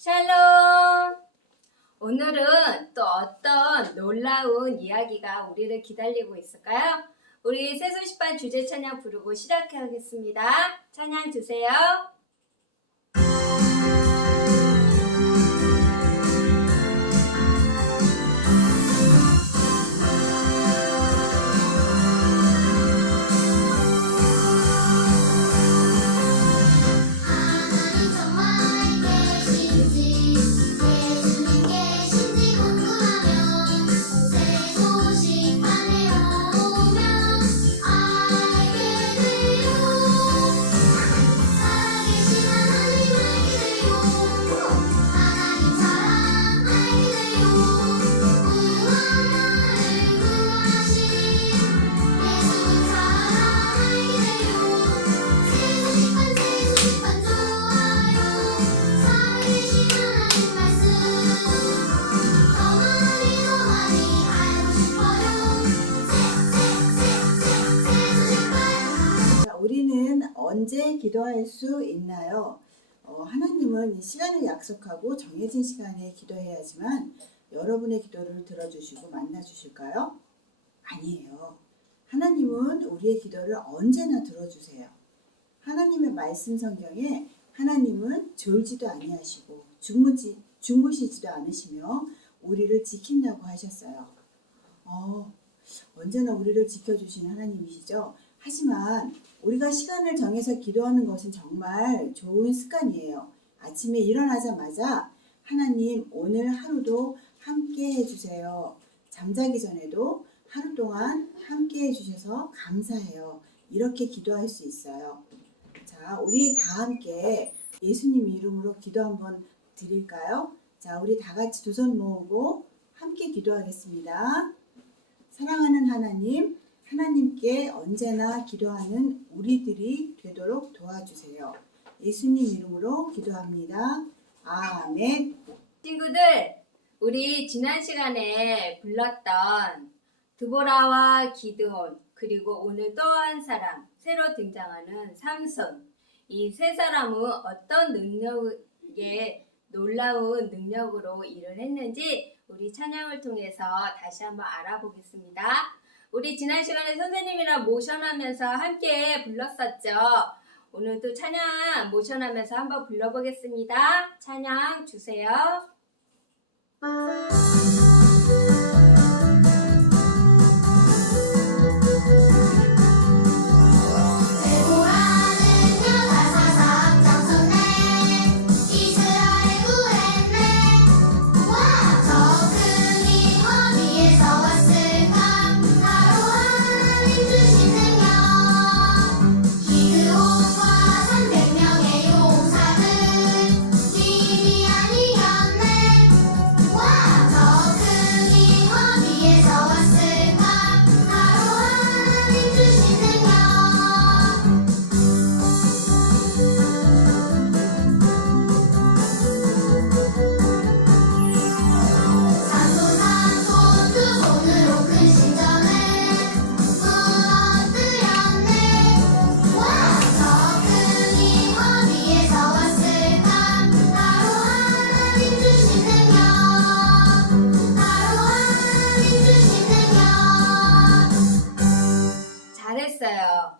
샬롬! 오늘은 또 어떤 놀라운 이야기가 우리를 기다리고 있을까요? 우리 새소식반 주제 찬양 부르고 시작하겠습니다. 찬양 주세요. 우리는 언제 기도할 수 있나요? 하나님은 시간을 약속하고 정해진 시간에 기도해야 하지만 여러분의 기도를 들어주시고 만나주실까요? 아니에요. 하나님은 우리의 기도를 언제나 들어주세요. 하나님의 말씀 성경에 하나님은 졸지도 아니하시고 주무시지도 않으시며 우리를 지킨다고 하셨어요. 언제나 우리를 지켜주시는 하나님이시죠. 하지만 우리가 시간을 정해서 기도하는 것은 정말 좋은 습관이에요. 아침에 일어나자마자 하나님 오늘 하루도 함께 해주세요. 잠자기 전에도 하루 동안 함께 해주셔서 감사해요. 이렇게 기도할 수 있어요. 자, 우리 다 함께 예수님 이름으로 기도 한번 드릴까요? 자, 우리 다 같이 두 손 모으고 함께 기도하겠습니다. 사랑하는 하나님, 하나님께 언제나 기도하는 우리들이 되도록 도와주세요. 예수님 이름으로 기도합니다. 아멘. 친구들, 우리 지난 시간에 불렀던 드보라와 기드온, 그리고 오늘 또 한 사람, 새로 등장하는 삼손. 이 세 사람은 어떤 놀라운 능력으로 일을 했는지 우리 찬양을 통해서 다시 한번 알아보겠습니다. 우리 지난 시간에 선생님이랑 모션하면서 함께 불렀었죠. 오늘도 찬양 모션하면서 한번 불러보겠습니다. 찬양 주세요. 잘했어요.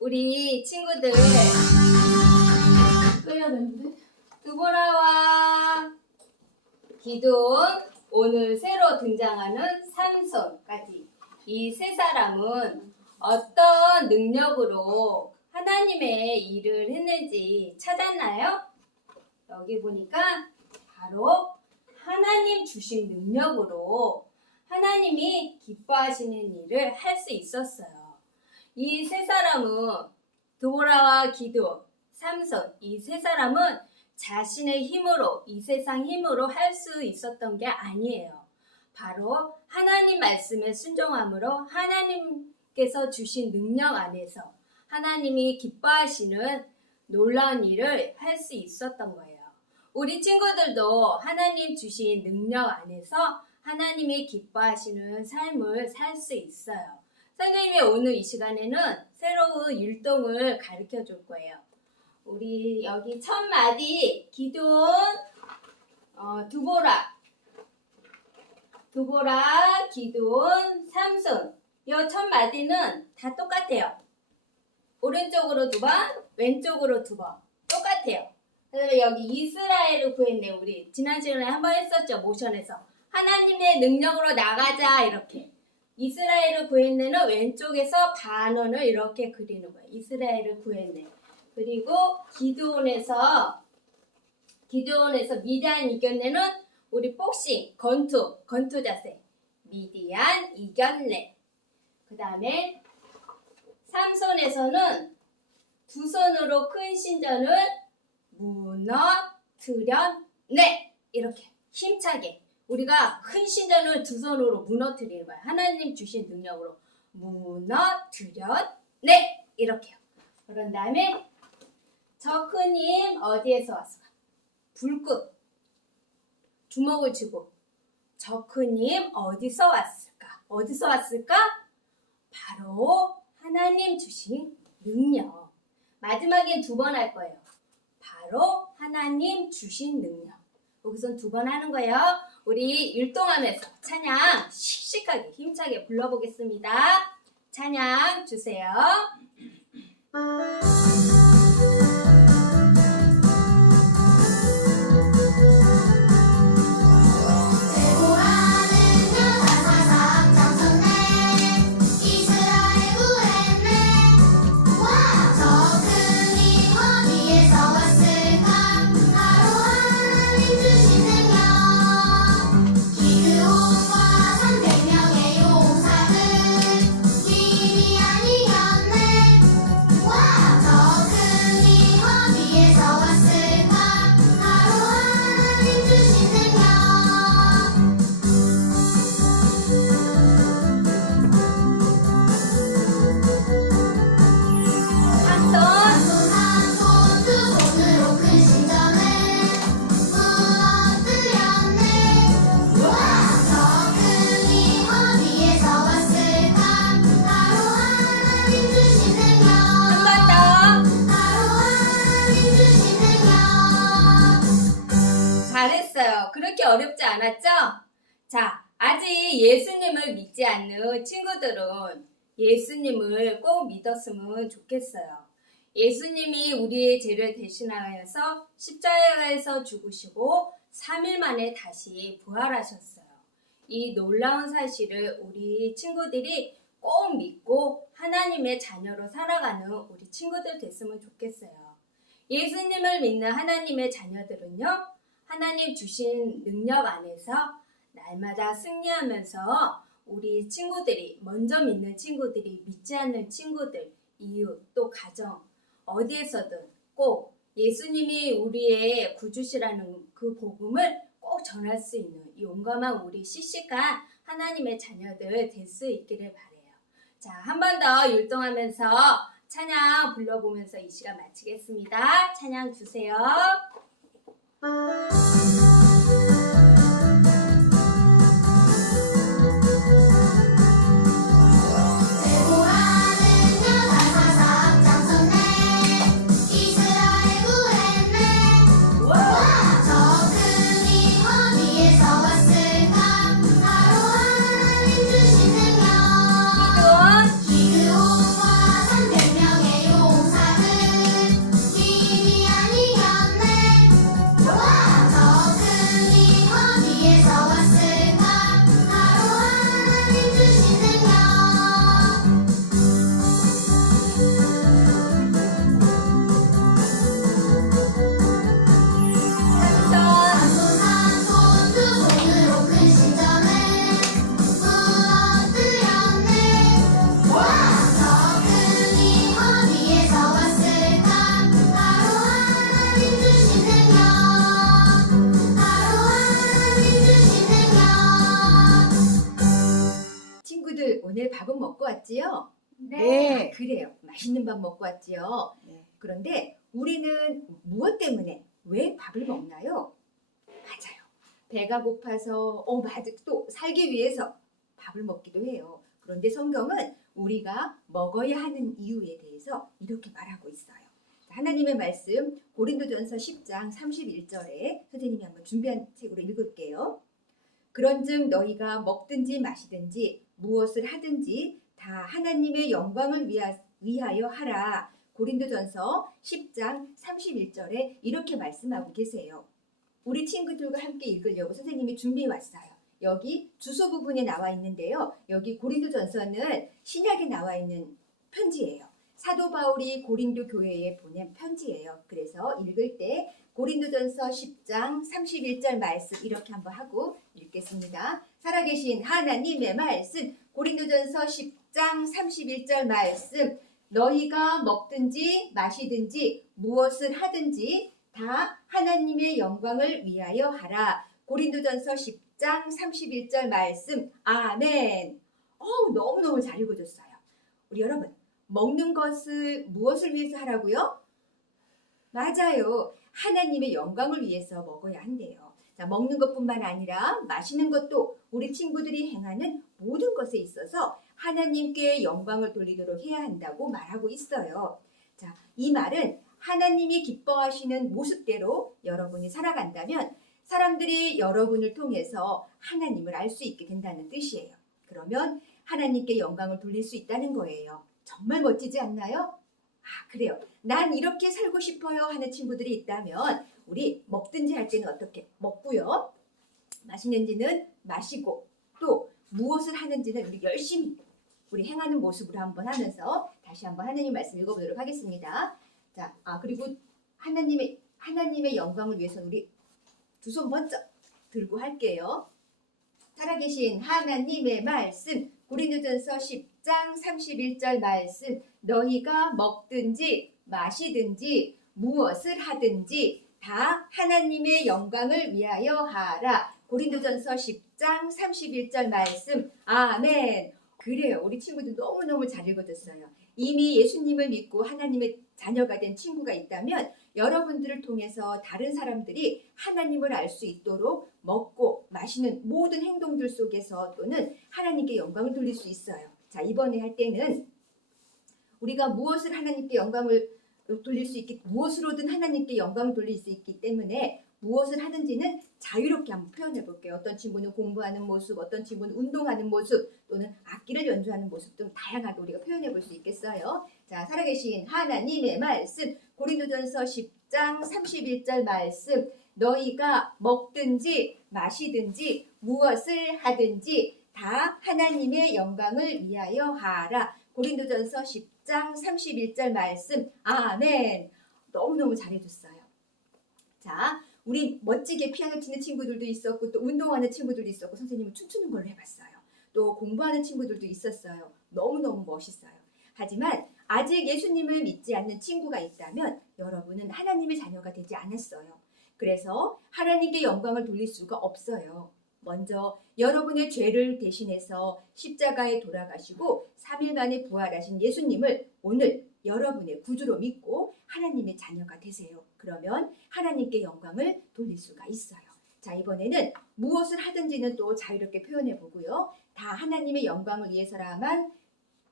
우리 친구들 해야 되는데? 드보라와 기드온, 오늘 새로 등장하는 삼손까지 이 세 사람은 어떤 능력으로 하나님의 일을 했는지 찾았나요? 여기 보니까 바로 하나님 주신 능력으로 하나님이 기뻐하시는 일을 할 수 있었어요. 이 세 사람은 드보라와 기드온, 삼손, 이 세 사람은 자신의 힘으로, 이 세상 힘으로 할 수 있었던 게 아니에요. 바로 하나님 말씀에 순종함으로 하나님께서 주신 능력 안에서 하나님이 기뻐하시는 놀라운 일을 할 수 있었던 거예요. 우리 친구들도 하나님 주신 능력 안에서 하나님이 기뻐하시는 삶을 살 수 있어요. 선생님이 오늘 이 시간에는 새로운 율동을 가르쳐 줄 거예요. 우리 여기 첫 마디 기도원 두보라, 기드온, 삼손. 이 첫 마디는 다 똑같아요. 오른쪽으로 2번, 왼쪽으로 2번. 똑같아요. 그다음에 여기 이스라엘을 구했네. 우리 지난 시간에 한번 했었죠. 모션에서. 하나님의 능력으로 나가자 이렇게. 이스라엘을 구했네는 왼쪽에서 반원을 이렇게 그리는 거예요. 이스라엘을 구했네. 그리고 기드온에서 미디안 이겼네는 우리 복싱, 건투 자세. 미디안 이겼네. 그 다음에 삼손에서는 두 손으로 큰 신전을 무너뜨렸네. 이렇게 힘차게 우리가 큰 신전을 두 손으로 무너뜨리는 거야. 하나님 주신 능력으로 무너뜨렸네. 이렇게요. 그런 다음에 저 큰 힘 어디에서 왔을까? 불끝 주먹을 쥐고 저 큰 힘 어디서 왔을까? 바로 하나님 주신 능력. 마지막엔 2번 할 거예요. 바로 하나님 주신 능력. 여기선 2번 하는 거예요. 우리 율동하면서 찬양 씩씩하게 힘차게 불러보겠습니다. 찬양 주세요. 잘했어요. 그렇게 어렵지 않았죠? 자, 아직 예수님을 믿지 않는 친구들은 예수님을 꼭 믿었으면 좋겠어요. 예수님이 우리의 죄를 대신하여서 십자가에서 죽으시고 3일 만에 다시 부활하셨어요. 이 놀라운 사실을 우리 친구들이 꼭 믿고 하나님의 자녀로 살아가는 우리 친구들 됐으면 좋겠어요. 예수님을 믿는 하나님의 자녀들은요, 하나님 주신 능력 안에서 날마다 승리하면서 우리 친구들이, 먼저 믿는 친구들이 믿지 않는 친구들, 이웃, 또 가정, 어디에서든 꼭 예수님이 우리의 구주시라는 그 복음을 꼭 전할 수 있는 용감한 우리 씩씩한 하나님의 자녀들 될 수 있기를 바라요. 자, 한 번 더 율동하면서 찬양 불러보면서 이 시간 마치겠습니다. 찬양 주세요. 오늘 밥은 먹고 왔지요? 네. 그래요. 맛있는 밥 먹고 왔지요? 네. 그런데 우리는 무엇 때문에 왜 밥을 먹나요? 맞아요. 배가 고파서, 맞아. 또 살기 위해서 밥을 먹기도 해요. 그런데 성경은 우리가 먹어야 하는 이유에 대해서 이렇게 말하고 있어요. 하나님의 말씀 고린도전서 10장 31절에 선생님이 한번 준비한 책으로 읽을게요. 그런즉 너희가 먹든지 마시든지 무엇을 하든지 다 하나님의 영광을 위하여 하라. 고린도전서 10장 31절에 이렇게 말씀하고 계세요. 우리 친구들과 함께 읽으려고 선생님이 준비해 왔어요. 여기 주소 부분에 나와 있는데요. 여기 고린도전서는 신약에 나와 있는 편지예요. 사도 바울이 고린도 교회에 보낸 편지예요. 그래서 읽을 때 고린도전서 10장 31절 말씀 이렇게 한번 하고 읽겠습니다. 살아계신 하나님의 말씀 고린도전서 10장 31절 말씀 너희가 먹든지 마시든지 무엇을 하든지 다 하나님의 영광을 위하여 하라. 고린도전서 10장 31절 말씀 아멘. 너무너무 잘 읽어줬어요. 우리 여러분 먹는 것을 무엇을 위해서 하라고요? 맞아요. 하나님의 영광을 위해서 먹어야 한대요. 자, 먹는 것뿐만 아니라 마시는 것도 우리 친구들이 행하는 모든 것에 있어서 하나님께 영광을 돌리도록 해야 한다고 말하고 있어요. 자, 이 말은 하나님이 기뻐하시는 모습대로 여러분이 살아간다면 사람들이 여러분을 통해서 하나님을 알 수 있게 된다는 뜻이에요. 그러면 하나님께 영광을 돌릴 수 있다는 거예요. 정말 멋지지 않나요? 그래요. 난 이렇게 살고 싶어요 하는 친구들이 있다면 우리 먹든지 할 때는 어떻게 먹고요. 마시는지는 마시고 또 무엇을 하는지는 우리 열심히 우리 행하는 모습으로 한번 하면서 다시 한번 하나님 말씀 읽어보도록 하겠습니다. 자, 그리고 하나님의 영광을 위해서 우리 두 손 먼저 들고 할게요. 살아계신 하나님의 말씀 고린도전서 10장 31절 말씀 너희가 먹든지 마시든지 무엇을 하든지 다 하나님의 영광을 위하여 하라. 고린도전서 10장 31절 말씀 아멘. 그래요. 우리 친구들 너무너무 잘 읽어줬어요. 이미 예수님을 믿고 하나님의 자녀가 된 친구가 있다면 여러분들을 통해서 다른 사람들이 하나님을 알 수 있도록 먹고 마시는 모든 행동들 속에서 또는 하나님께 영광을 돌릴 수 있어요. 자, 이번에 할 때는 우리가 무엇을 하나님께 영광을 돌릴 수 있기 무엇으로든 하나님께 영광을 돌릴 수 있기 때문에 무엇을 하든지는 자유롭게 한번 표현해 볼게요. 어떤 친구는 공부하는 모습, 어떤 친구는 운동하는 모습 또는 악기를 연주하는 모습 등 다양하게 우리가 표현해 볼 수 있겠어요. 자, 살아계신 하나님의 말씀 고린도전서 10장 31절 말씀 너희가 먹든지 마시든지 무엇을 하든지 다 하나님의 영광을 위하여 하라. 고린도전서 10장 31절 말씀 아멘. 너무너무 잘해줬어요. 자, 우리 멋지게 피아노 치는 친구들도 있었고 또 운동하는 친구들도 있었고 선생님은 춤추는 걸로 해봤어요. 또 공부하는 친구들도 있었어요. 너무너무 멋있어요. 하지만 아직 예수님을 믿지 않는 친구가 있다면 여러분은 하나님의 자녀가 되지 않았어요. 그래서 하나님께 영광을 돌릴 수가 없어요. 먼저 여러분의 죄를 대신해서 십자가에 돌아가시고 3일 만에 부활하신 예수님을 오늘 여러분의 구주로 믿고 하나님의 자녀가 되세요. 그러면 하나님께 영광을 돌릴 수가 있어요. 자, 이번에는 무엇을 하든지는 또 자유롭게 표현해 보고요. 다 하나님의 영광을 위해서라만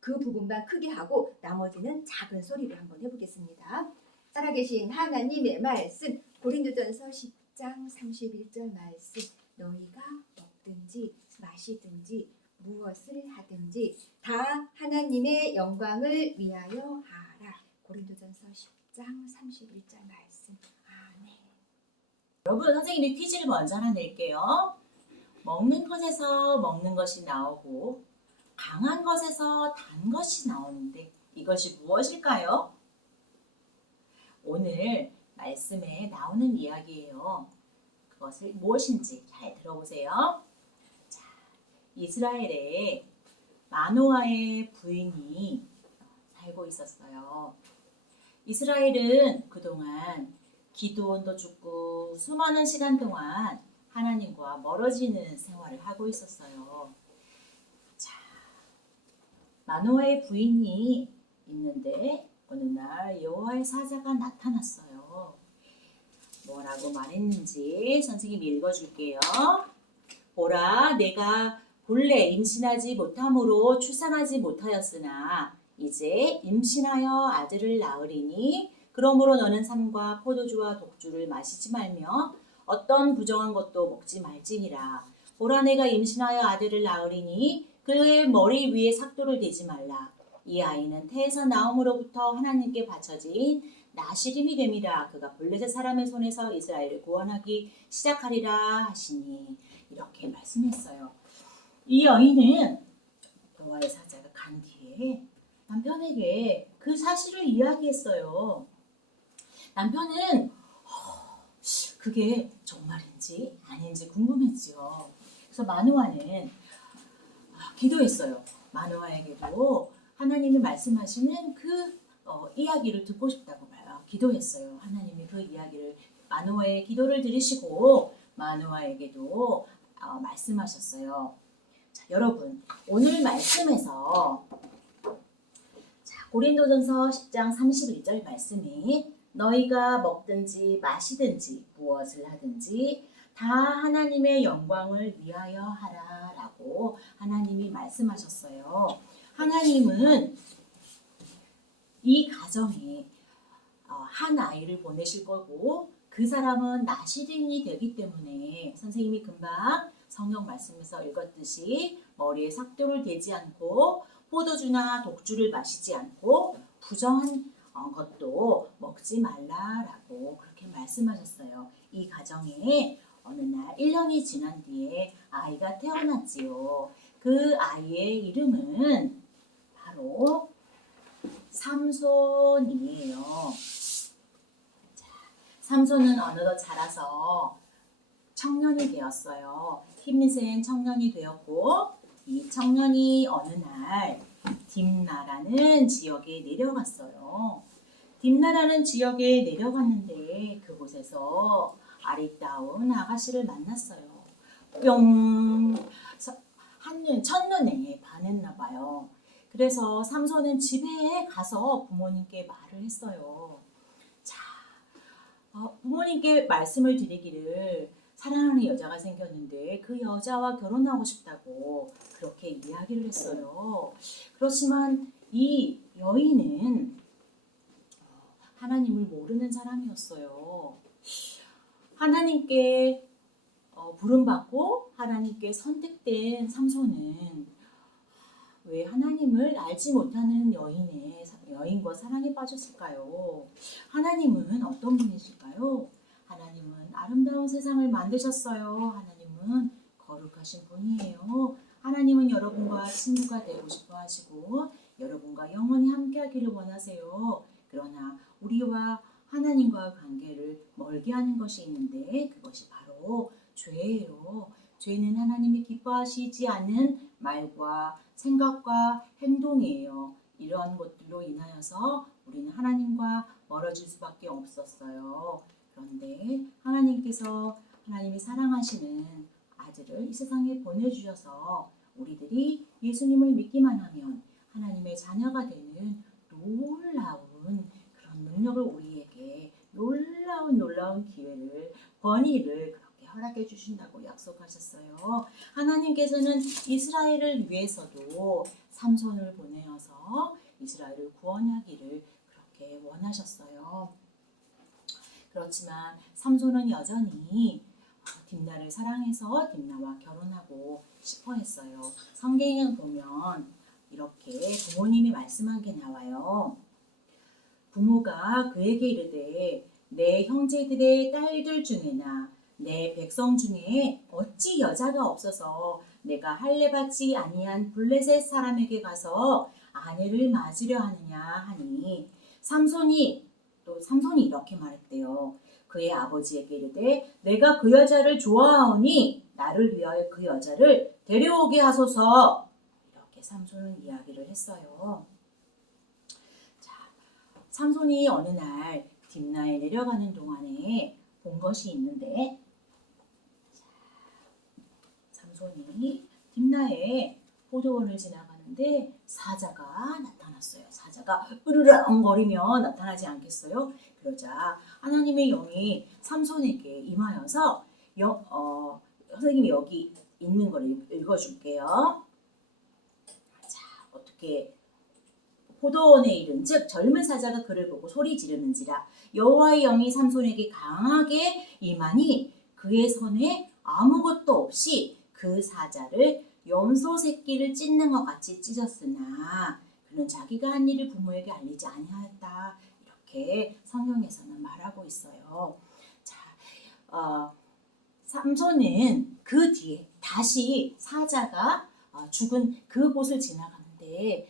그 부분만 크게 하고 나머지는 작은 소리로 한번 해보겠습니다. 살아계신 하나님의 말씀 고린도전서 10장 31절 말씀 너희가 먹든지 마시든지 무엇을 하든지 다 하나님의 영광을 위하여 하라. 고린도전서 10장 31절 말씀 아멘. 여러분 선생님이 퀴즈를 먼저 하나 낼게요. 먹는 것에서 먹는 것이 나오고 강한 것에서 단 것이 나오는데 이것이 무엇일까요? 오늘 말씀에 나오는 이야기예요. 그것을 무엇인지 잘 들어보세요. 자, 이스라엘에 마노아의 부인이 살고 있었어요. 이스라엘은 그동안 기도원도 죽고 수많은 시간 동안 하나님과 멀어지는 생활을 하고 있었어요. 자, 마노아의 부인이 있는데 어느 날 여호와의 사자가 나타났어요. 뭐라고 말했는지 선생님이 읽어줄게요. 보라, 내가 본래 임신하지 못함으로 출산하지 못하였으나 이제 임신하여 아들을 낳으리니 그러므로 너는 삼과 포도주와 독주를 마시지 말며 어떤 부정한 것도 먹지 말지니라. 보라 내가 임신하여 아들을 낳으리니 그의 머리 위에 삭도를 대지 말라. 이 아이는 태에서 나옴으로부터 하나님께 바쳐진 나시림이 됨이라. 그가 블레셋 사람의 손에서 이스라엘을 구원하기 시작하리라 하시니. 이렇게 말씀했어요. 이 여인은 여호와의 사자가 간 뒤에 남편에게 그 사실을 이야기했어요. 남편은 그게 정말인지 아닌지 궁금했지요. 그래서 마누아는 기도했어요. 마누아에게도 하나님이 말씀하시는 그 이야기를 듣고 싶다고 기도했어요. 하나님이 그 이야기를 마누아의 기도를 들으시고 마누아에게도 말씀하셨어요. 자, 여러분 오늘 말씀에서 고린도전서 10장 31절 말씀이 너희가 먹든지 마시든지 무엇을 하든지 다 하나님의 영광을 위하여 하라 라고 하나님이 말씀하셨어요. 하나님은 이 가정에 한 아이를 보내실 거고 그 사람은 나시린이 되기 때문에 선생님이 금방 성경 말씀에서 읽었듯이 머리에 삭도를 대지 않고 포도주나 독주를 마시지 않고 부정한 것도 먹지 말라라고 그렇게 말씀하셨어요. 이 가정에 어느 날 1년이 지난 뒤에 아이가 태어났지요. 그 아이의 이름은 바로 삼손이에요. 삼손은 어느덧 자라서 청년이 되었어요. 힘센 청년이 되었고 이 청년이 어느 날 딥나라는 지역에 내려갔어요. 딥나라는 지역에 내려갔는데 그곳에서 아리따운 아가씨를 만났어요. 뿅! 첫눈에 반했나 봐요. 그래서 삼손은 집에 가서 부모님께 말을 했어요. 자, 부모님께 말씀을 드리기를 사랑하는 여자가 생겼는데 그 여자와 결혼하고 싶다고 그렇게 이야기를 했어요. 그렇지만 이 여인은 하나님을 모르는 사람이었어요. 하나님께 부름받고 하나님께 선택된 삼손은 왜 하나님을 알지 못하는 여인과 사랑에 빠졌을까요? 하나님은 어떤 분이실까요? 하나님은 아름다운 세상을 만드셨어요. 하나님은 거룩하신 분이에요. 하나님은 여러분과 친구가 되고 싶어 하시고 여러분과 영원히 함께 하기를 원하세요. 그러나 우리와 하나님과의 관계를 멀게 하는 것이 있는데 그것이 바로 죄예요. 죄는 하나님이 기뻐하시지 않는 말과 생각과 행동이에요. 이러한 것들로 인하여서 우리는 하나님과 멀어질 수밖에 없었어요. 그런데 하나님께서 하나님이 사랑하시는 아들을 이 세상에 보내주셔서 우리들이 예수님을 믿기만 하면 하나님의 자녀가 되는 놀라운 그런 능력을 우리에게 놀라운 기회를 권위를 그렇게 허락해 주신다고 약속하셨어요. 하나님께서는 이스라엘을 위해서도 삼손을 보내어서 이스라엘을 구원하기를 그렇게 원하셨어요. 그렇지만 삼손은 여전히 딥나를 사랑해서 딥나와 결혼하고 싶어 했어요. 성경에 보면 이렇게 부모님이 말씀한 게 나와요. 부모가 그에게 이르되 내 형제들의 딸들 중에나 내 백성 중에 어찌 여자가 없어서 내가 할례받지 아니한 블레셋 사람에게 가서 아내를 맞으려 하느냐 하니 삼손이 이렇게 말했대요. 그의 아버지에게 이르되 내가 그 여자를 좋아하오니 나를 위하여 그 여자를 데려오게 하소서. 이렇게 삼손은 이야기를 했어요. 자, 삼손이 어느 날 딥나에 내려가는 동안에 본 것이 있는데 삼손이 딥나에 포도원을 지나가는데 사자가 나타났어요. 사자가 으르렁거리며 나타나지 않겠어요? 그러자 하나님의 영이 삼손에게 임하여서 선생님이 여기 있는 걸 읽어줄게요. 자, 어떻게 포도원에 이른 즉 젊은 사자가 그를 보고 소리 지르는지라 여호와의 영이 삼손에게 강하게 임하니 그의 손에 아무것도 없이 그 사자를 염소 새끼를 찢는 것 같이 찢었으나 그는 자기가 한 일을 부모에게 알리지 아니하였다. 이렇게 성경에서는 말하고 있어요. 자, 삼손은 그 뒤에 다시 사자가 죽은 그곳을 지나가는데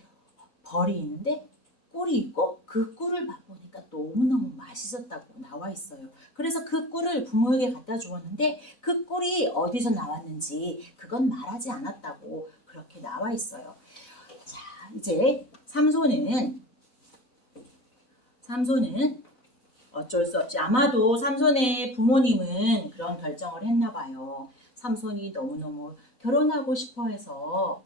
벌이 있는데 꿀이 있고 그 꿀을 맛보니까 너무너무 맛있었다고 나와 있어요. 그래서 그 꿀을 부모에게 갖다 주었는데 그 꿀이 어디서 나왔는지 그건 말하지 않았다고 그렇게 나와 있어요. 자, 이제 삼손은 어쩔 수 없이 아마도 삼손의 부모님은 그런 결정을 했나 봐요. 삼손이 너무너무 결혼하고 싶어 해서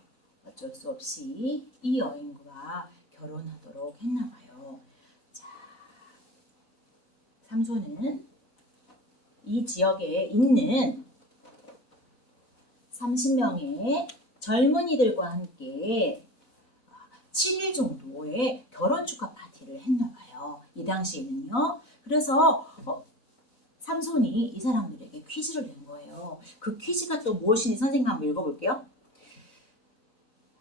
어쩔 수 없이 이 여인과 결혼하도록 했나 봐요. 자, 삼손은 이 지역에 있는 30명의 젊은이들과 함께 7일 정도의 결혼 축하 파티를 했나 봐요. 이 당시에는요. 그래서 삼손이 이 사람들에게 퀴즈를 낸 거예요. 그 퀴즈가 또 무엇인지 선생님 한번 읽어볼게요.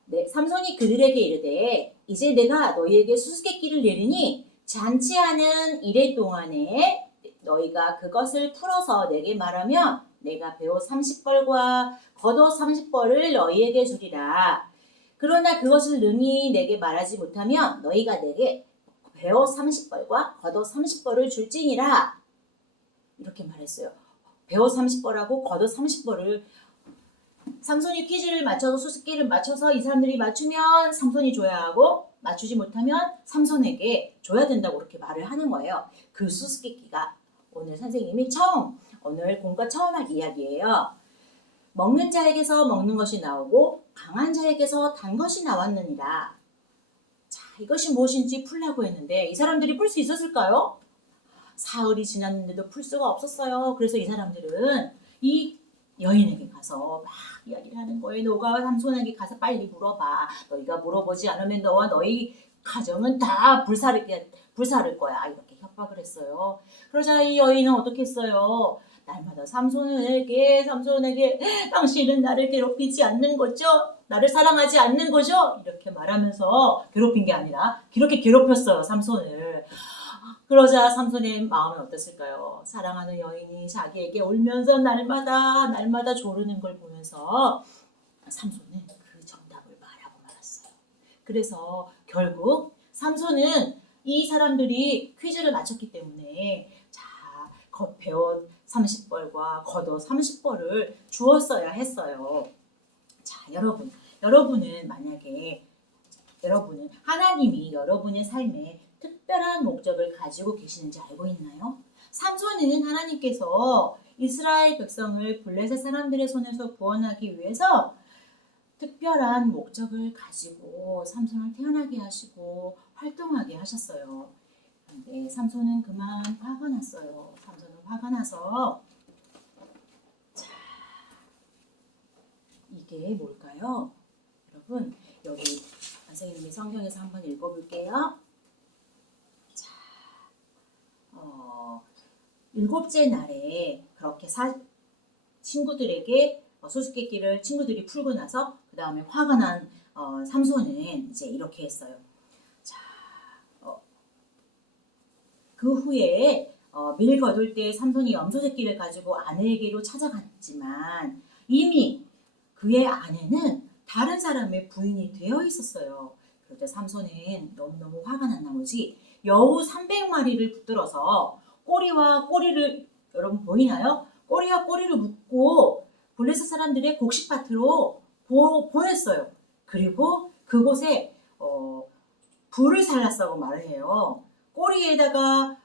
네, 삼손이 그들에게 이르되 이제 내가 너희에게 수수께끼를 내리니 잔치하는 이래 동안에 너희가 그것을 풀어서 내게 말하면 내가 배옷 30벌과 겉옷 30벌을 너희에게 주리라. 그러나 그것을 능히 내게 말하지 못하면 너희가 내게 배옷 30벌과 겉옷 30벌을 줄지니라. 이렇게 말했어요. 배옷 30벌하고 겉옷 30벌을 삼손이 퀴즈를 맞춰서 수수께끼를 맞춰서 이 사람들이 맞추면 삼손이 줘야 하고 맞추지 못하면 삼손에게 줘야 된다고 그렇게 말을 하는 거예요. 그 수수께끼가 오늘 선생님이 오늘 공과 처음 할 이야기예요. 먹는 자에게서 먹는 것이 나오고 강한 자에게서 단 것이 나왔느니라. 자, 이것이 무엇인지 풀라고 했는데 이 사람들이 풀 수 있었을까요? 사흘이 지났는데도 풀 수가 없었어요. 그래서 이 사람들은 이 여인에게 가서 막 이야기를 하는 거예요. 너가 삼손에게 가서 빨리 물어봐. 너희가 물어보지 않으면 너와 너희 가정은 다 불사를 거야. 이렇게 협박을 했어요. 그러자 이 여인은 어떻게 했어요? 날마다 삼손에게 당신은 나를 괴롭히지 않는 거죠? 나를 사랑하지 않는 거죠? 이렇게 말하면서 괴롭힌 게 아니라 이렇게 괴롭혔어요. 삼손을. 그러자 삼손의 마음은 어땠을까요? 사랑하는 여인이 자기에게 울면서 날마다 조르는 걸 보면서 삼손은 그 정답을 말하고 말았어요. 그래서 결국 삼손은 이 사람들이 퀴즈를 맞췄기 때문에 배옷 30벌과 겉옷 30벌을 주었어야 했어요. 자, 여러분은 만약에 하나님이 여러분의 삶에 특별한 목적을 가지고 계시는지 알고 있나요? 삼손은 하나님께서 이스라엘 백성을 블레셋 사람들의 손에서 구원하기 위해서 특별한 목적을 가지고 삼손을 태어나게 하시고 활동하게 하셨어요. 그런데 삼손은 그만 화가 났어요. 삼손은 화가 나서 자, 이게 뭘까요? 여러분 여기 선생님이 성경에서 한번 읽어볼게요. 자, 7째 날에 그렇게 친구들에게 수수께끼를 친구들이 풀고 나서 그 다음에 화가 난 삼손은 이제 이렇게 했어요. 자, 그 후에 밀 거둘 때 삼손이 염소 새끼를 가지고 아내에게로 찾아갔지만 이미 그의 아내는 다른 사람의 부인이 되어 있었어요. 그럴 때 삼손은 너무너무 화가 난 나머지 여우 300마리를 붙들어서 꼬리를 여러분 보이나요? 꼬리와 꼬리를 묶고 블레셋 사람들의 곡식밭으로 보냈어요. 그리고 그곳에 불을 살랐다고 말을 해요. 꼬리에다가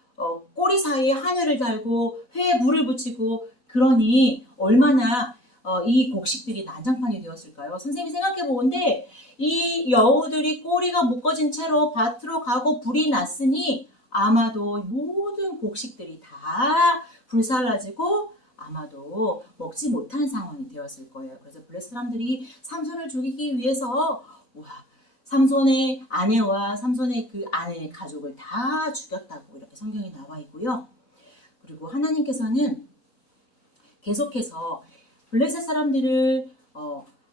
꼬리 사이에 하늘을 달고 회에 물을 붙이고 그러니 얼마나 이 곡식들이 난장판이 되었을까요? 선생님이 생각해 보는데 이 여우들이 꼬리가 묶어진 채로 밭으로 가고 불이 났으니 아마도 모든 곡식들이 다 불살라지고 아마도 먹지 못한 상황이 되었을 거예요. 그래서 블레셋 사람들이 삼손을 죽이기 위해서 삼손의 아내와 삼손의 그 아내의 가족을 다 죽였다고 이렇게 성경에 나와 있고요. 그리고 하나님께서는 계속해서 블레셋 사람들을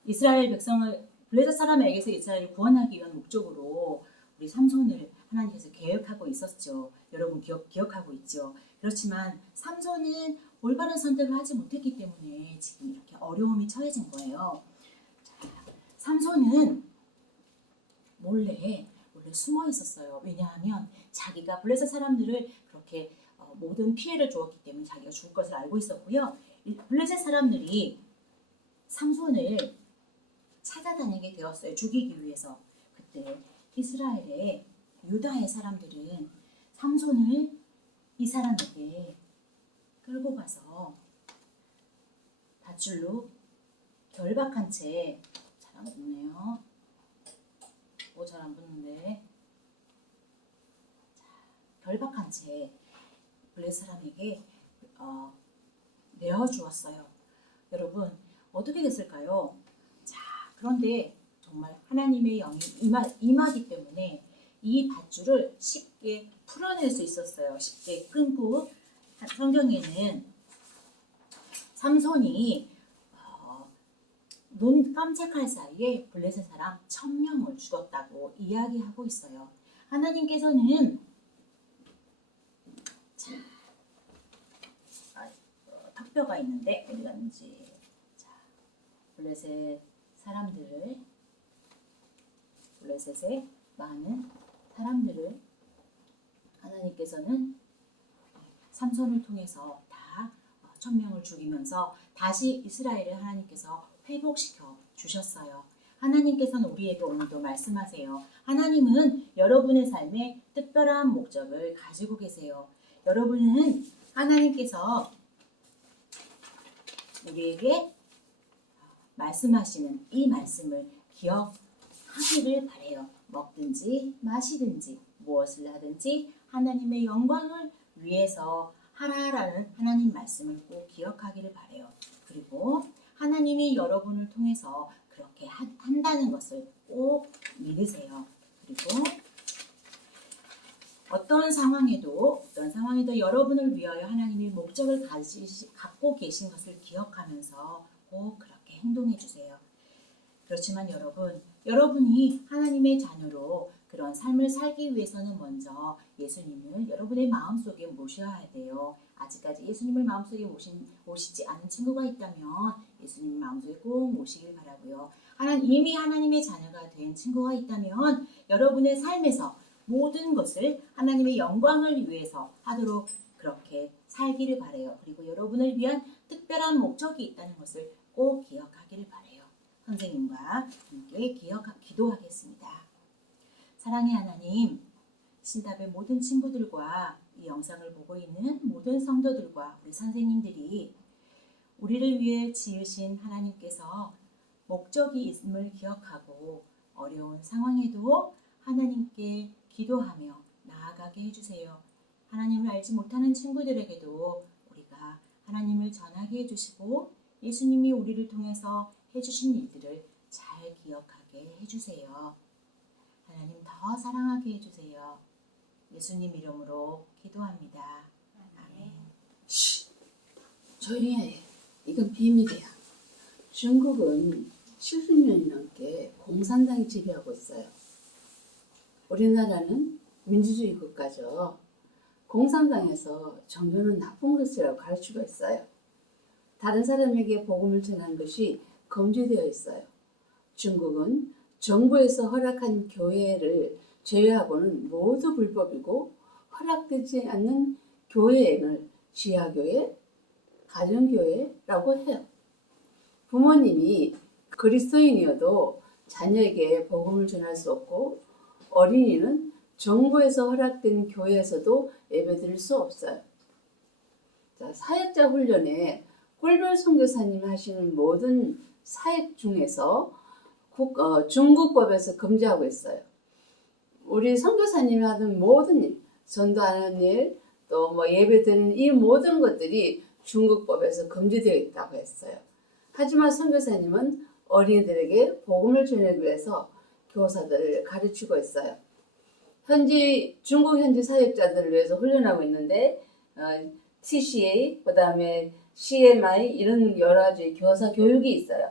이스라엘 백성을 블레셋 사람에게서 이스라엘을 구원하기 위한 목적으로 우리 삼손을 하나님께서 계획하고 있었죠. 여러분 기억하고 있죠. 그렇지만 삼손은 올바른 선택을 하지 못했기 때문에 지금 이렇게 어려움이 처해진 거예요. 자, 삼손은 몰래 숨어 있었어요. 왜냐하면 자기가 블레셋 사람들을 그렇게 모든 피해를 주었기 때문에 자기가 죽을 것을 알고 있었고요. 블레셋 사람들이 삼손을 찾아다니게 되었어요. 죽이기 위해서. 그때 이스라엘의 유다의 사람들은 삼손을 이 사람에게 끌고 가서 밧줄로 결박한 채 잘 안 붙네요. 잘 안 붙는데 결박한 채 블레셋 사람에게 내어주었어요. 여러분 어떻게 됐을까요? 자, 그런데 정말 하나님의 영이 임하기 때문에 이 밧줄을 쉽게 풀어낼 수 있었어요. 쉽게 끊고 성경에는 삼손이 눈 깜짝할 사이에 블레셋 사람 1000명을 죽였다고 이야기하고 있어요. 하나님께서는 턱뼈가 있는데 어디 갔는지. 자, 블레셋의 많은 사람들을 하나님께서는 삼손을 통해서 다 1000명을 죽이면서 다시 이스라엘을 하나님께서 회복시켜 주셨어요. 하나님께서는 우리에게 오늘도 말씀하세요. 하나님은 여러분의 삶에 특별한 목적을 가지고 계세요. 여러분은 하나님께서 우리에게 말씀하시는 이 말씀을 기억하기를 바래요. 먹든지 마시든지 무엇을 하든지 하나님의 영광을 위해서 하라라는 하나님 말씀을 꼭 기억하기를 바래요. 그리고 하나님이 여러분을 통해서 그렇게 한다는 것을 꼭 믿으세요. 그리고 어떤 상황에도 여러분을 위하여 하나님이 목적을 갖고 계신 것을 기억하면서 꼭 그렇게 행동해 주세요. 그렇지만 여러분이 하나님의 자녀로 그런 삶을 살기 위해서는 먼저 예수님을 여러분의 마음속에 모셔야 돼요. 아직까지 예수님을 마음속에 모시지 않은 친구가 있다면 예수님 마음속에 꼭 모시길 바라고요. 이미 하나님의 자녀가 된 친구가 있다면 여러분의 삶에서 모든 것을 하나님의 영광을 위해서 하도록 그렇게 살기를 바라요. 그리고 여러분을 위한 특별한 목적이 있다는 것을 꼭 기억하기를 바라요. 선생님과 함께 기도하겠습니다. 사랑의 하나님, 신답의 모든 친구들과 이 영상을 보고 있는 모든 성도들과 우리 선생님들이 우리를 위해 지으신 하나님께서 목적이 있음을 기억하고 어려운 상황에도 하나님께 기도하며 나아가게 해주세요. 하나님을 알지 못하는 친구들에게도 우리가 하나님을 전하게 해주시고 예수님이 우리를 통해서 해주신 일들을 잘 기억하게 해주세요. 하나님 더 사랑하게 해주세요. 예수님 이름으로 기도합니다. 아멘. 조용히 해. 이건 비밀이야. 중국은 70년이 넘게 공산당이 지배하고 있어요. 우리나라는 민주주의 국가죠. 공산당에서 종교는 나쁜 것이라고 가르치고 있어요. 다른 사람에게 복음을 전하는 것이 금지되어 있어요. 중국은 정부에서 허락한 교회를 제외하고는 모두 불법이고 허락되지 않는 교회를 지하교회, 가정교회라고 해요. 부모님이 그리스도인이어도 자녀에게 복음을 전할 수 없고 어린이는 정부에서 허락된 교회에서도 예배드릴 수 없어요. 자, 사역자 훈련에 꿀별 선교사님 하시는 모든 사역 중에서 중국법에서 금지하고 있어요. 우리 선교사님이 하는 모든 일, 전도하는 일, 또 예배드리는 이 모든 것들이 중국법에서 금지되어 있다고 했어요. 하지만 선교사님은 어린이들에게 복음을 전하기 위해서 교사들을 가르치고 있어요. 중국 현지 사역자들을 위해서 훈련하고 있는데 TCA, 그다음에 CMI 이런 여러 가지 교사 교육이 있어요.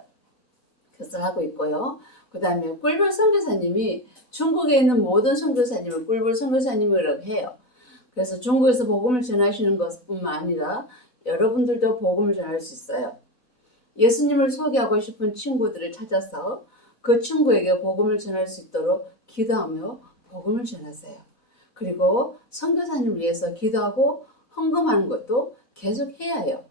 교사를 하고 있고요. 그다음에 꿀벌 선교사님이 중국에 있는 모든 선교사님을 꿀벌 선교사님이라고 해요. 그래서 중국에서 복음을 전하시는 것뿐만 아니라 여러분들도 복음을 전할 수 있어요. 예수님을 소개하고 싶은 친구들을 찾아서 그 친구에게 복음을 전할 수 있도록 기도하며 복음을 전하세요. 그리고 선교사님을 위해서 기도하고 헌금하는 것도 계속 해야 해요.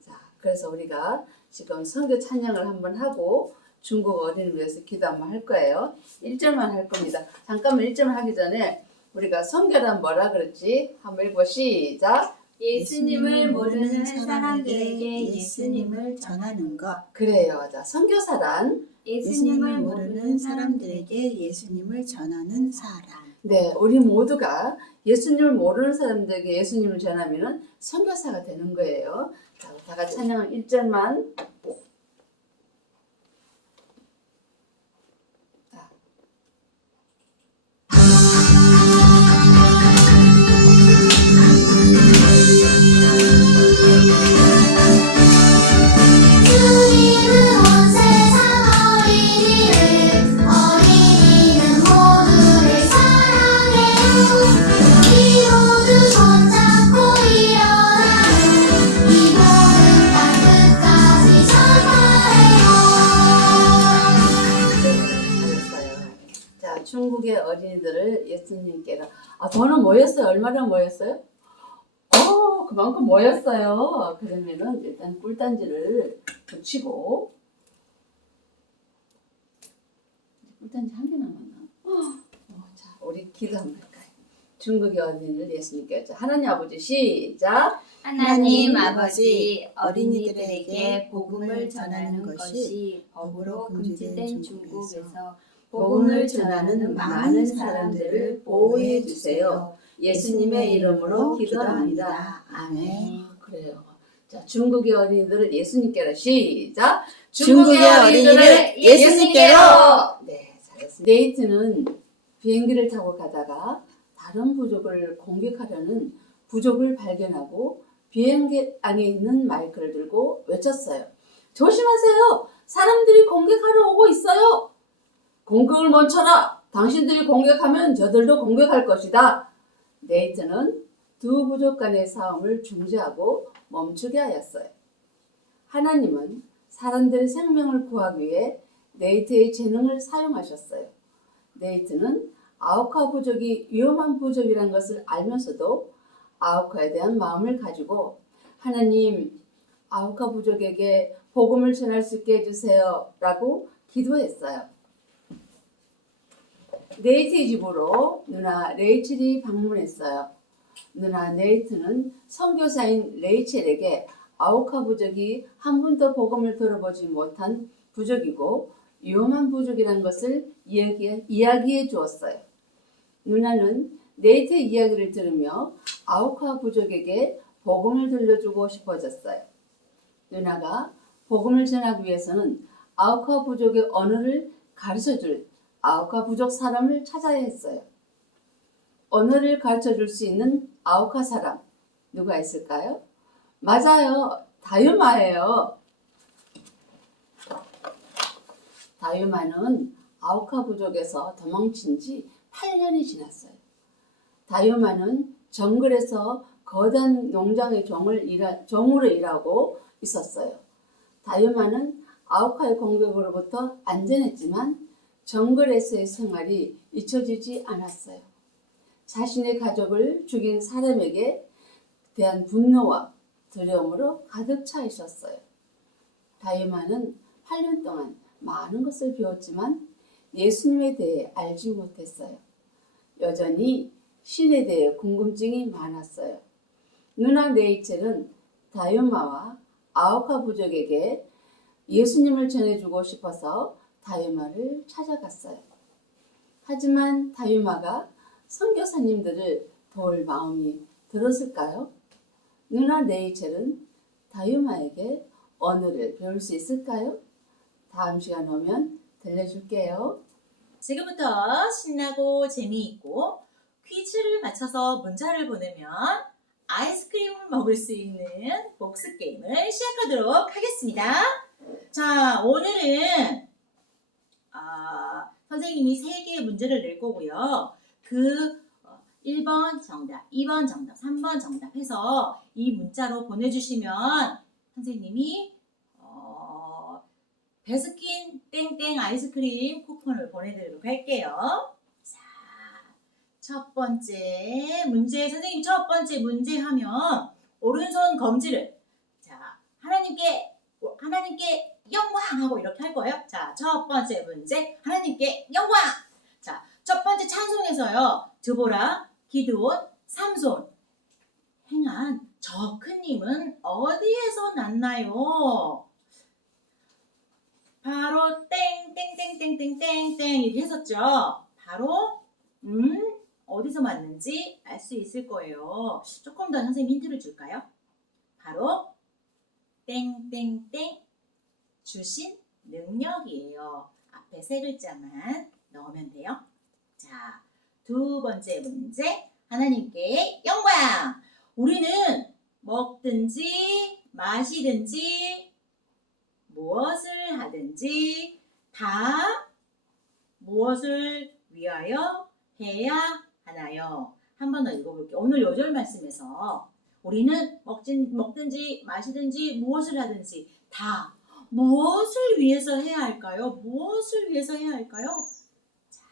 자, 그래서 우리가 지금 선교 찬양을 한번 하고 중국 어린이를 위해서 기도 한번 할 거예요. 1절만 할 겁니다. 잠깐만 1절 하기 전에 우리가 선교란 뭐라 그랬지? 한번 읽어 시작. 예수님을 모르는 사람들에게 예수님을 전하는 것. 그래요. 자, 선교사란 예수님을 모르는 사람들에게 예수님을 전하는 사람. 네, 우리 모두가 예수님을 모르는 사람들에게 예수님을 전하면 선교사가 되는 거예요. 자, 다 같이 찬양 1절만. 주님은 온 세상 어린이를 어린이는 모두를 사랑해요. 우리 모두 손잡고 일어나는 이곳은 땅 끝까지 전파해요. 잘했어요. 자, 중국의 어린이들을 예수님께로. 저는 뭐였어요? 얼마나 뭐였어요? 그만큼 모였어요. 그러면은 일단 꿀단지를 붙이고 꿀단지 한 개 남았나? 자, 우리 기도 한번 할까요? 중국의 어린이를 예수님께 하나님 아버지 시작. 하나님 아버지, 어린이들에게 복음을 전하는 것이 법으로 금지된 중국에서 복음을 전하는 많은 사람들을 보호해 주세요. 예수님의 이름으로 기도합니다. 아멘. 그래요. 자, 중국의 어린이들을 예수님께로 시작. 중국의 어린이를 예수님께로. 네, 잘했습니다. 네이트는 비행기를 타고 가다가 다른 부족을 공격하려는 부족을 발견하고 비행기 안에 있는 마이크를 들고 외쳤어요. 조심하세요. 사람들이 공격하러 오고 있어요. 공격을 멈춰라. 당신들이 공격하면 저들도 공격할 것이다. 네이트는 두 부족 간의 싸움을 중지하고 멈추게 하였어요. 하나님은 사람들의 생명을 구하기 위해 네이트의 재능을 사용하셨어요. 네이트는 아우카 부족이 위험한 부족이라는 것을 알면서도 아우카에 대한 마음을 가지고 하나님, 아우카 부족에게 복음을 전할 수 있게 해주세요 라고 기도했어요. 네이트의 집으로 누나 레이첼이 방문했어요. 누나 네이트는 선교사인 레이첼에게 아우카 부족이 한 번도 복음을 들어보지 못한 부족이고 위험한 부족이라는 것을 이야기해 주었어요. 누나는 네이트의 이야기를 들으며 아우카 부족에게 복음을 들려주고 싶어졌어요. 누나가 복음을 전하기 위해서는 아우카 부족의 언어를 가르쳐줄 아우카 부족 사람을 찾아야 했어요. 언어를 가르쳐줄 수 있는 아우카 사람 누가 있을까요? 맞아요. 다유마예요. 다유마는 아우카 부족에서 도망친 지 8년이 지났어요. 다유마는 정글에서 거대한 농장의 종으로 일하고 있었어요. 다유마는 아우카의 공격으로부터 안전했지만 정글에서의 생활이 잊혀지지 않았어요. 자신의 가족을 죽인 사람에게 대한 분노와 두려움으로 가득 차 있었어요. 다유마는 8년 동안 많은 것을 배웠지만 예수님에 대해 알지 못했어요. 여전히 신에 대해 궁금증이 많았어요. 누나 네이첼은 다유마와 아우카 부족에게 예수님을 전해주고 싶어서 다유마를 찾아갔어요. 하지만 다유마가 선교사님들을 도울 마음이 들었을까요? 누나 네이첼은 다유마에게 언어를 배울 수 있을까요? 다음 시간 오면 들려줄게요. 지금부터 신나고 재미있고 퀴즈를 맞춰서 문자를 보내면 아이스크림을 먹을 수 있는 복습 게임을 시작하도록 하겠습니다. 자, 오늘은 선생님이 3개의 문제를 낼 거고요. 그 1번 정답, 2번 정답, 3번 정답 해서 이 문자로 보내주시면 선생님이 베스킨 땡땡 아이스크림 쿠폰을 보내드리도록 할게요. 자, 첫 번째 문제, 선생님 첫 번째 문제 하면 오른손 검지를 자 하나님께 영광하고 이렇게 할 거예요. 자, 첫 번째 문제 하나님께 영광. 자, 첫 번째 찬송에서요. 드보라, 기드온, 삼손 행한 저 큰 힘은 어디에서 났나요? 바로 땡땡땡땡땡땡땡 이렇게 했었죠. 바로 어디서 맞는지 알 수 있을 거예요. 조금 더 선생님 힌트를 줄까요? 바로 땡땡땡 주신 능력이에요. 앞에 3글자만 넣으면 돼요. 자, 두 번째 문제 하나님께 영광. 우리는 먹든지 마시든지 무엇을 하든지 다 무엇을 위하여 해야 하나요? 한 번 더 읽어볼게요. 오늘 요절 말씀에서 우리는 먹든지 마시든지 무엇을 하든지 다 무엇을 위해서 해야 할까요? 무엇을 위해서 해야 할까요? 자,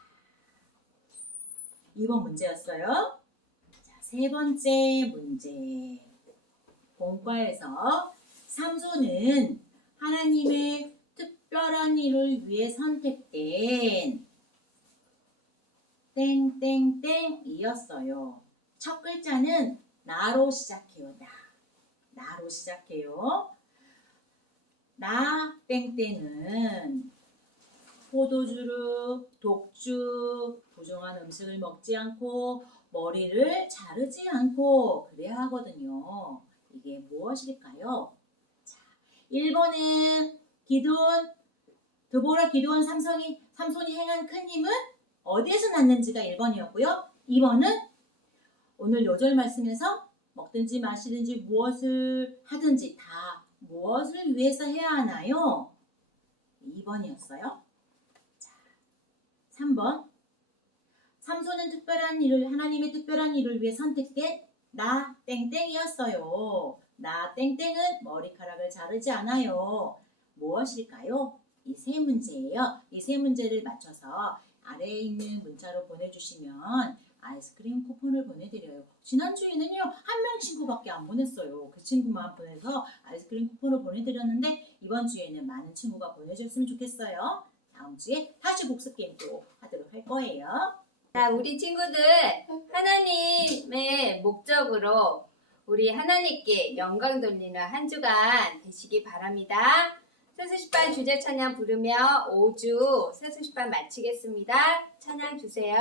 2번 문제였어요. 자, 세 번째 문제. 본과에서 삼손은 하나님의 특별한 일을 위해 선택된 땡땡땡이었어요. 첫 글자는 나로 시작해요. 나로 시작해요. 나 땡땡은 포도주로 독주 부정한 음식을 먹지 않고 머리를 자르지 않고 그래야 하거든요. 이게 무엇일까요? 자, 1번은 기드온, 드보라, 기드온, 삼손이 행한 큰 힘은 어디에서 났는지가 1번이었고요. 2번은 오늘 요절 말씀에서 먹든지 마시든지 무엇을 하든지 다 무엇을 위해서 해야 하나요? 2번이었어요. 자, 3번. 삼손은 하나님의 특별한 일을 위해 선택된 나 땡땡이었어요. 나 땡땡은 머리카락을 자르지 않아요. 무엇일까요? 이 세 문제예요. 이 세 문제를 맞춰서 아래에 있는 문자로 보내주시면 아이스크림 쿠폰을 보내드려요. 지난주에는요, 한 명 친구밖에 안 보냈어요. 그 친구만 보내서 아이스크림 쿠폰을 보내드렸는데 이번 주에는 많은 친구가 보내줬으면 좋겠어요. 다음 주에 다시 복습 게임 또 하도록 할 거예요. 자, 우리 친구들 하나님의 목적으로 우리 하나님께 영광 돌리는 한 주간 되시기 바랍니다. 세수시반 주제 찬양 부르며 5주 세수시반 마치겠습니다. 찬양 주세요.